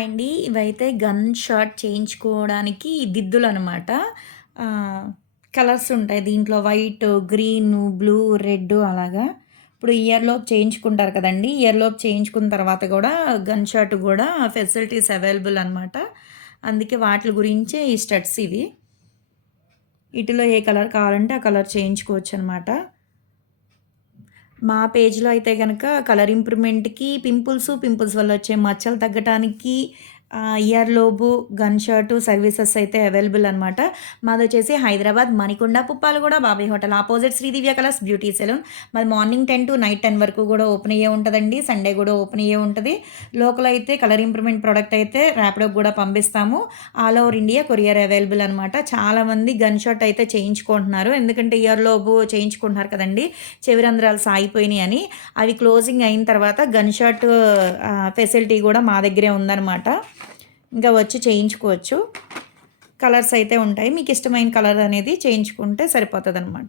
Hi అండి. ఇవైతే gun shot చేయించుకోవడానికి దిద్దులనమాట. కలర్స్ ఉంటాయి దీంట్లో వైట్, గ్రీను, బ్లూ, రెడ్ అలాగా. ఇప్పుడు ఇయర్‌లోపు చేయించుకుంటారు కదండీ! ఇయర్‌లోపు చేయించుకున్న తర్వాత గూడా గన్ షాట్ గూడా ఫెసిలిటీస్ అవైలబుల్ అనమాట. అందుకే వాటిలి గురించే ఈ స్టడ్స్ ఇవి. ఈటిలో ఏ కలర్ కావాలంటే ఆ కలర్ చేయించుకోవచ్చనమాట. మా పేజ్‌లో అయితే గనక కలర్ ఇంప్రూవ్‌మెంట్‌కి, పింపుల్స్ వల్ల వచ్చే మచ్చలు తగ్గటానికి ear lobe gun shot services అయితే అవైలబుల్ అనమాట. మాదొచ్చేసి Hyderabad Manikonda, Puppalaguda, Babai hotel opposite Sridivya colours beauty salon. మాది మార్నింగ్ 10 టు నైట్ 10 వరకు గూడా ఓపెన్ అయ్యే ఉంటదండి. సండే గూడా ఓపెన్ అయ్యే ఉంటది. లోకల్ అయితే కలర్ ఇంప్రూవ్‌మెంట్ ప్రొడక్ట్ అయితే ర్యాపిడోకి గూడా పంపిస్తాము. All over India courier available అనమాట. చాలామంది గన్ షాట్ అయితే చేయించుకుంటున్నారు. ఎందుకంటే ఇయర్ లోబు చేయించుకుంటున్నారు కదండీ! చెవి రంధ్రాలు సాగిపోయినాయి అని. అవి క్లోజింగ్ అయిన తర్వాత గన్ షాట్ ఫెసిలిటీ గూడా మా దగ్గరే ఉందనమాట. ఇంకా వచ్చి చేయించుకోవచ్చు. కలర్స్ అయితే ఉంటాయి. మీకిష్టమైన కలర్ అనేది చేయించుకుంటే సరిపోతదనమాట.